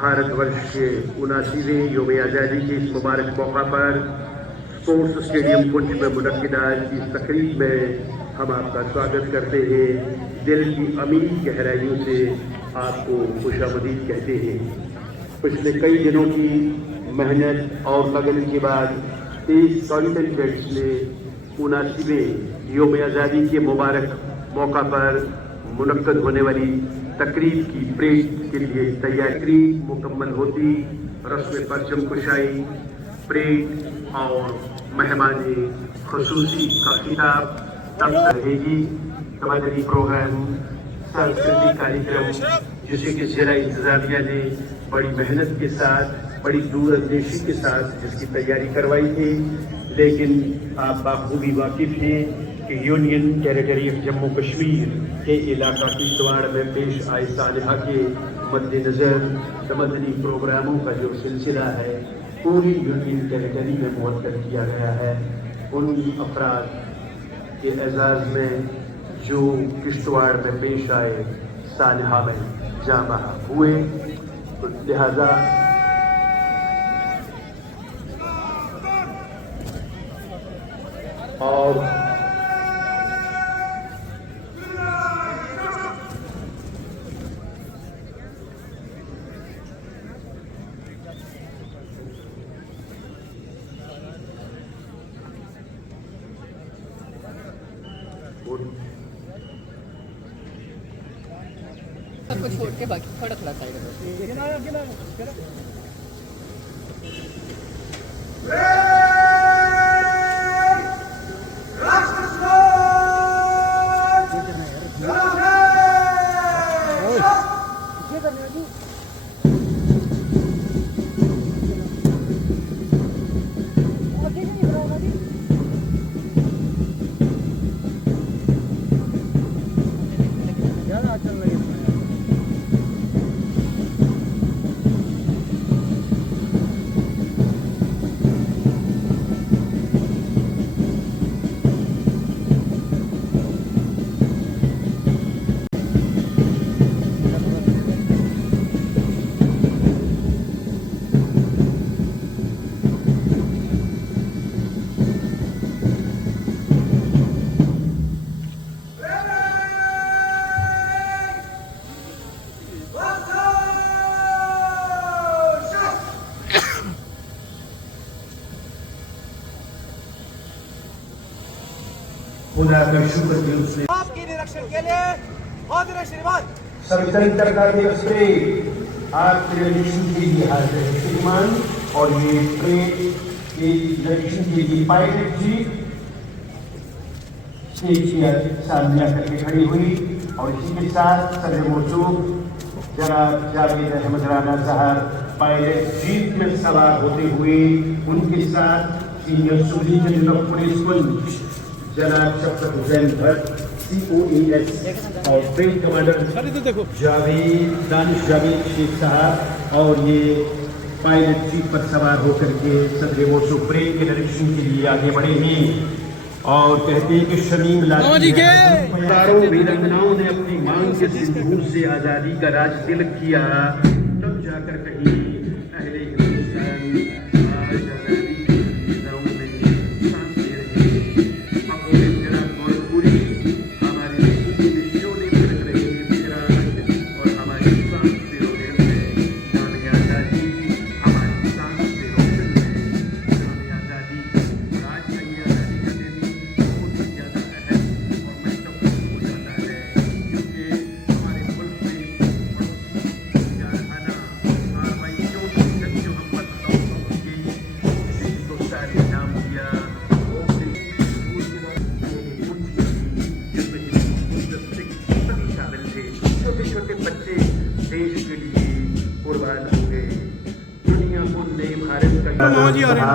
भारतवर्ष के 79वें योम आज़ादी के इस मुबारक मौका पर स्पोर्ट्स स्टेडियम पुंछ में मुनक्किदा इस तकरीब में हम आपका स्वागत करते हैं। दिल की अमीर गहराइयों से आपको खुशामदीद कहते हैं। पिछले कई दिनों की मेहनत और लगन के बाद 23 कॉन्टेंडेंट्स ने 79वें योम आज़ादी के मुबारक मौका पर मुनक्कद होने वाली तकरीब की परेड के लिए तैयारी मुकम्मल होती रस्म परचम कुशाई, परेड और मेहमान खसूसी का खिताब तब रहेगी। तबादली प्रोग्राम सांस्कृतिक कार्यक्रम जिसे कि जिला इंतजामिया ने बड़ी मेहनत के साथ, बड़ी दूरंदेशी के साथ जिसकी तैयारी करवाई थी, लेकिन आप बखूबी वाकिफ हैं कि union territory of Jammu Kashmir के इलाका किश्तवाड़ में पेश आए सालिहा के मद्देनज़र तमदनी प्रोग्रामों का जो सिलसिला है पूरी यूनियन टेरिटरी में मुअत्तल किया गया है। उन अफराद के एजाज़ में जो किश्तवाड़ में पेश आए सालिहा में जामा हुए, तो लिहाजा और सबको छोड़ के बाकी थोड़ा थोड़ा साइड में खुदा का शुक्र कि उसने आपके निरीक्षण के लिए हाजिर है श्रीमान। संविधान का दिवस पे आपके निरीक्षण के लिए हाजिर है श्रीमान। और ये परेड के निरीक्षण के लिए पायलट जी स्टेज के सामने आकर के खड़ी हुई और इसी के साथ सदर मौजूद जनाब जावेद अहमद राना साहब पायलट जीप में सवार होते हुए, उनके साथ senior superintendent of police Poonch जनाब शफकत हुसैन भट्ट COAS और फील्ड कमांडर जावेद दानिश जावेद शेख साहब, और ये पायलट जीप पर सवार होकर के सदर मौजूद परेड के निरीक्षण के लिए आगे बढ़े हैं और कहते हैं कि शमीम लाठी हजारों वीरांगनाओं ने अपनी मांग के सिंदूर से आजादी का राज तिलक किया, तब जाकर कहीं अहले हिंदुस्तान आज आजादी की निगाहों में सांस ले रहे हैं। मकबूल जनाब गोरखपुरी हमारे विश्वों ने फिर रहे विराट और हमारी सांस से रोशन है नाम आजादी, हमारी सांस से रोशन है नाम आजादी। और आज का ये आजादी का दिन बहुत ही ज्यादा अहम और महत्वपूर्ण हो जाता है, क्योंकि हमारे मुल्क में कारखाना कार्रवाइयों की जो हम हिंदुस्तान ने नाम दिया जिसमें शामिल थे। छोटे छोटे बच्चे देश के लिए कुर्बान हो गए। दुनिया को नए भारत का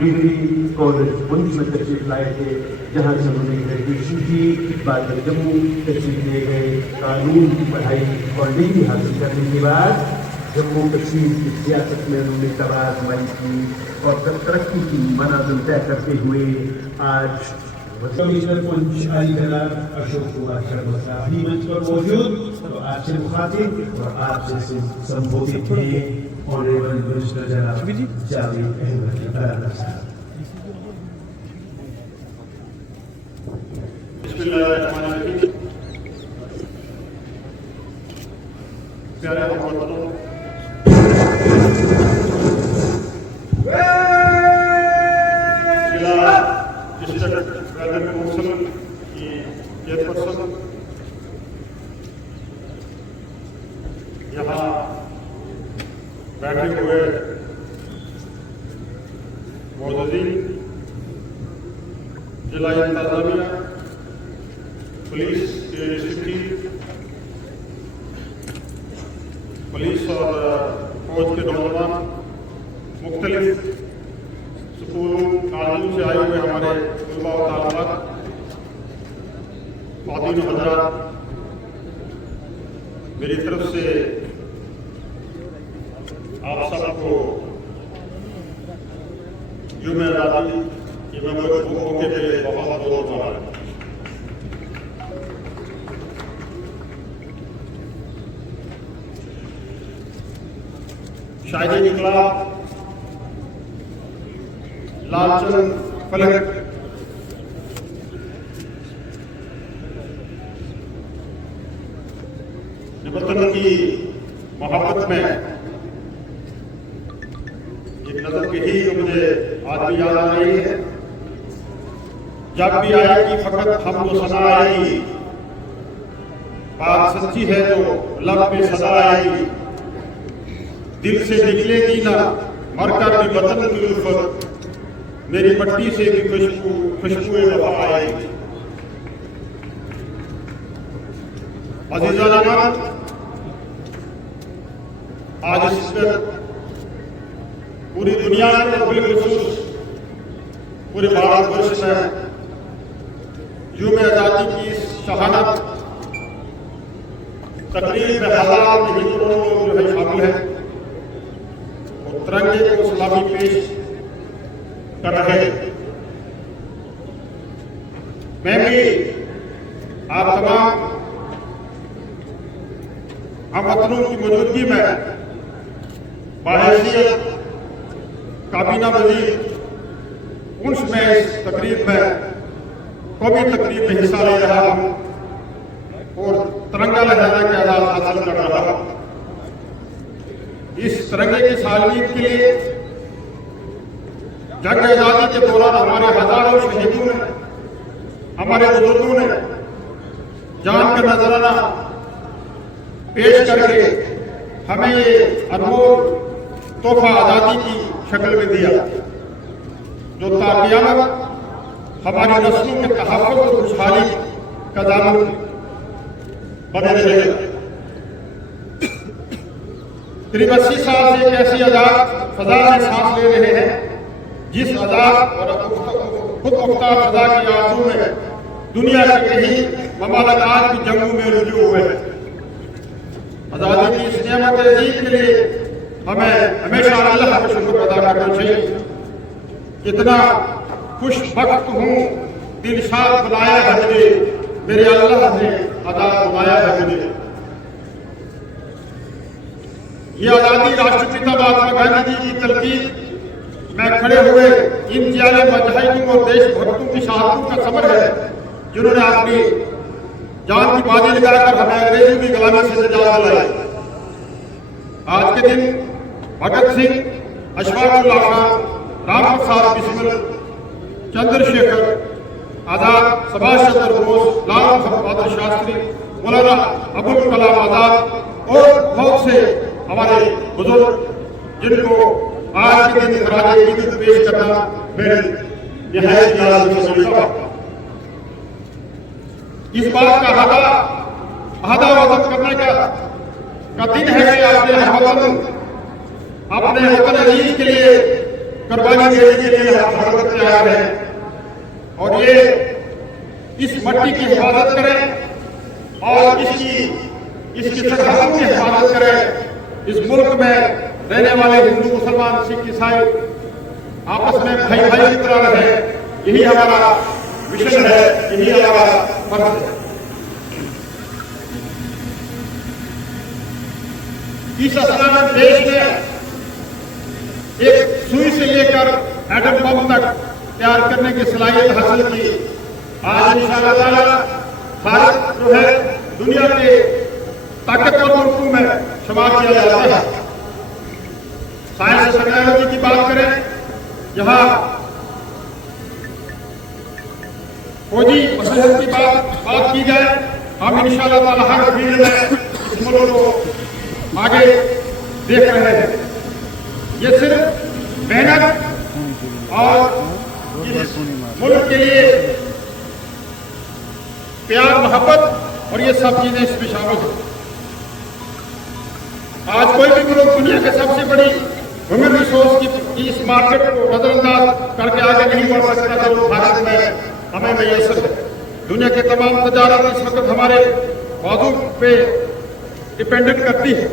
डिग्री कॉलेज पुंछ में तशरीफ लाए थे, जहाँ से उन्होंने ग्रेजुएशन की, बाद में जम्मू तशरीफ ले गए, कानून की पढ़ाई और डिग्री हासिल करने के बाद जम्मू कश्मीर की सियासत में उन्होंने तबादलाई की और तरक्की की मनाजिल तय करते हुए आज कमिश्नर पुंछ अली जनाब अशोक कुमार शर्मा भी मंच पर मौजूद, तो आपसे मुखातिब और आपसे संबोधित किए ऑनरेबल मिनिस्टर जनाब जावेद अहमद अलाना साहब। बिस्मिल्लाहिर्रहमानिर्रहीम। प्यारे हमवतनों, जिला डिस्ट्रिक्ट वेलफेयर काउंसिल की चेयरपर्सन, यहाँ बैठे हुए मौजूदीन, जिला इंतजामिया, पुलिस के डिस्ट्रिक्ट, पुलिस और फौज के नौजवान, मुख्तलिफ स्कूलों कॉलेजों से आए हुए हमारे तलबा और तालिबात, ख्वातीन और हज़रात, मेरी तरफ से आप सबको यूम आज़ादी के मौके पे बहुत बहुत मुबारक। शाहीद इंकलाब लालचंद फलक वतन की मोहब्बत में एक नजर कही जो मुझे आज भी याद आ रही है। जब भी आएगी फकत हम तो सना आएगी, बात सच्ची है जो लब पे सदा आएगी, दिल से निकलेगी ना मरकर भी वतन की उल्फत, मेरी पट्टी से भी खुशबू वफा आएगी। अज़ीज़ान अमान, आज इस पूरी दुनिया में बिलखुसूस पूरे भारतवर्ष में यूम आज़ादी की इस शहानत तकरीर में हज़ारों नहीं करोड़ों लोग जो है शामिल है और तिरंगे को सलामी पेश कर रहे हैं। मैं भी आप तमाम हमवतनों की मौजूदगी में बाहैसियत काबीना वज़ीर पुंछ में इस तकरीब में कौमी तकरीब में हिस्सा ले रहा हूँ और तिरंगा लहराने के आज़ाद हासिल कर रहा हूँ। इस तिरंगे की सालगिरह के लिए जंग आज़ादी के दौरान हमारे हजारों शहीदों ने, हमारे बुजुर्गों ने जान का नजराना पेश करके हमें ये अनमोल तोहफा आज़ादी की शक्ल में दिया, जो ताक़ियामत हमारी नस्लों के तहफ़्फ़ुज़ और खुशहाली का दामन बने रहेगा। करीब 80 साल से एक ऐसी आज़ाद फ़ज़ा में सांस ले रहे हैं जिस आज़ाद और खुद मुख्तार फ़ज़ा की आरज़ू में दुनिया के कई ममालिक आज भी जंगों में रुझे हुए हैं। आज़ादी की इस नेमत अज़ीम के लिए हमें हमेशा अल्लाह का शुक्र अदा करना चाहिए। कितना खुशबख्त हूँ दिलशाद बनाया है मुझे, मेरे अल्लाह ने आज़ाद बनाया है मुझे। ये आज़ादी राष्ट्रपिता महात्मा गांधी जी की तलकीन में खड़े हुए इन जाले मुजाहिदों और देशभक्तों की शहादतों का समर है, जिन्होंने अपनी जान की बाजी लगाकर हमें अंग्रेजों की गुलामी से निजात दिलाई। आज के दिन भगत सिंह, अशफाकुल्लाह खान, राम प्रसाद बिस्मिल, चंद्रशेखर आजाद, सुभाष चंद्र बोस, लाल बहादुर शास्त्री, मौलाना अबुल कलाम आजाद और बहुत से हमारे बुजुर्ग, जिनको आज के दिन खराज इक़्क़त पेश करना मेरे निहायत लाज़िम समझता हूं। इस बात का अहदा वज़न करने का दिन है कि अपने वतन अजीज के लिए कुर्बानी देने के लिए हम तैयार हैं और ये इस मट्टी की हिफाजत करें और इसकी सरहदों की हिफाजत करें। इस मुल्क में रहने वाले हिंदू, मुसलमान, सिख, ईसाई आपस में भाई भाई की तरह रहे, यही हमारा विषय है, यही हमारा फर्ज है। इस अचानक देश ने एक सुई से लेकर एटम बम तक तैयार करने की सलाहियत हासिल की। आज इंशाअल्लाह ताला भारत जो है दुनिया के ताकतवर मुल्कों में शुमार किया जाता है। साइंस और टेक्नोलॉजी की बात करें, यहाँ फौजी मसलहत की बात की जाए, हम इंशाअल्लाह ताला हर फील्ड में इस मुल्क को आगे देख रहे हैं। ये सिर्फ मेहनत और इस मुल्क के लिए प्यार मोहब्बत और ये सब चीजें इसमें शामिल हैं। आज कोई भी मुल्क दुनिया के सबसे बड़ी ह्यूमन रिसोर्स की इस मार्केट को नजरअंदाज करके आगे नहीं बढ़ सकता जो भारत में हमें मैसर है। दुनिया के तमाम तजारत इस वक्त हमारे मौजू पे डिपेंडेंट करती है।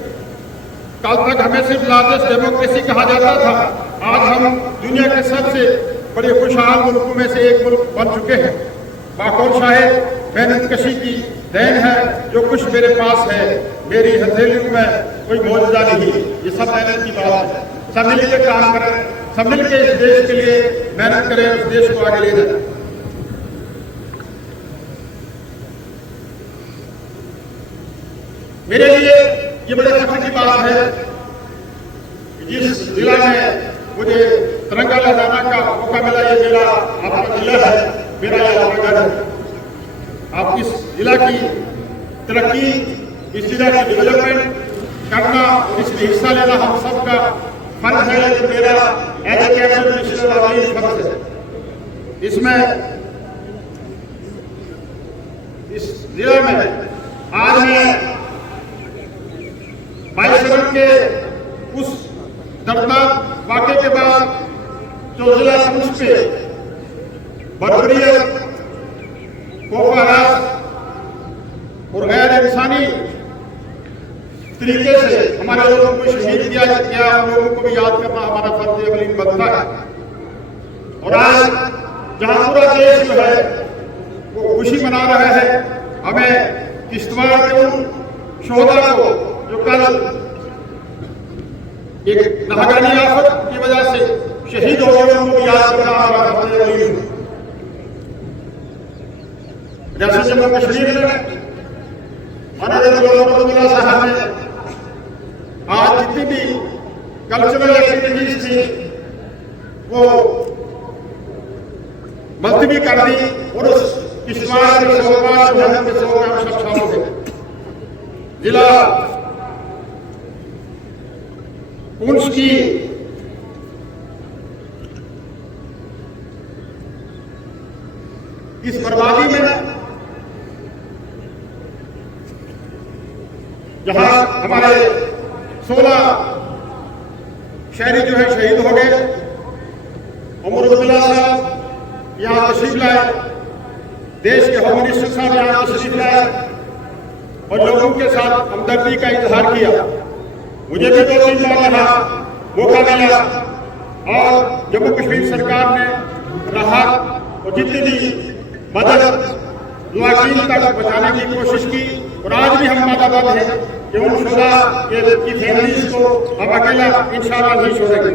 कल तक हमें सिर्फ लार्जेस्ट डेमोक्रेसी कहा जाता था, आज हम दुनिया के सबसे बड़े खुशहाल मुल्कों में से एक मुल्क बन चुके हैं। बाकौल शायद मेहनत कशी की देन है, जो कुछ मेरे पास है मेरी हथेलियों में कोई मौजूदा नहीं। ये सब मेहनत की बात है। सब मिलकर काम करें, सब मिलकर इस देश के लिए मेहनत करें, उस देश को आगे ले जाए। मेरे लिए ये बड़े फख्र की बात है कि जिस जिला में मुझे तिरंगा लहराने का मौका मिला, ये मेरा आपका जिला है, मेरा ये आपका घर है। आप इस जिला की तरक्की, इस जिला की डेवलपमेंट करना, इसमें हिस्सा लेना हम सबका फर्ज है। ये मेरा एज ए कैबिनेट मिनिस्टर फर्ज है। इसमें इस जिला में आज मैं 22 रन के उस दर्दनाक वाक़े के बाद जो जिला पुलिस पे बर्बरियत, खौफ-ए-हरास और गैर इंसानी तरीके से हमारे लोगों को शहीद किया गया, उन लोगों को भी याद करना हमारा फर्ज अवलीन बनता है। और आज जहां पूरा देश जो है वो खुशी मना रहा है, हमें किश्तवाड़ के उन शोहदा को जो कल एक नागानी आफत की वजह से शहीद हो गए, उनको याद करना हमारा फर्ज अवलीन है। जैसे जम्मू कश्मीर में ऑनरेबल साहब ने आज जितनी भी कल्चरल एक्टिविटीज थी वो मुलतवी कर दी और उस किश्तवाड़ के सोमवार जो है उनके प्रोग्राम सब शामिल थे। जिला पुंछ की इस बर्बादी में जहां हमारे 16 शहरी जो है शहीद हो गए, उमरुद्दौला साहब यहाँ तशरीफ लाए, देश के होम मिनिस्टर साहब यहाँ तशरीफ लाए और लोगों के साथ हमदर्दी का इजहार किया। मुझे भी 2-3 बार यहाँ मौका मिला और जम्मू कश्मीर सरकार ने राहत और जितनी भी मदद लवाकिन तक बचाने की कोशिश की और आज भी हम वादाबद्ध हैं कि उन शुदा की फैमिलीज को हम अकेला इंशाअल्लाह नहीं छोड़ेंगे।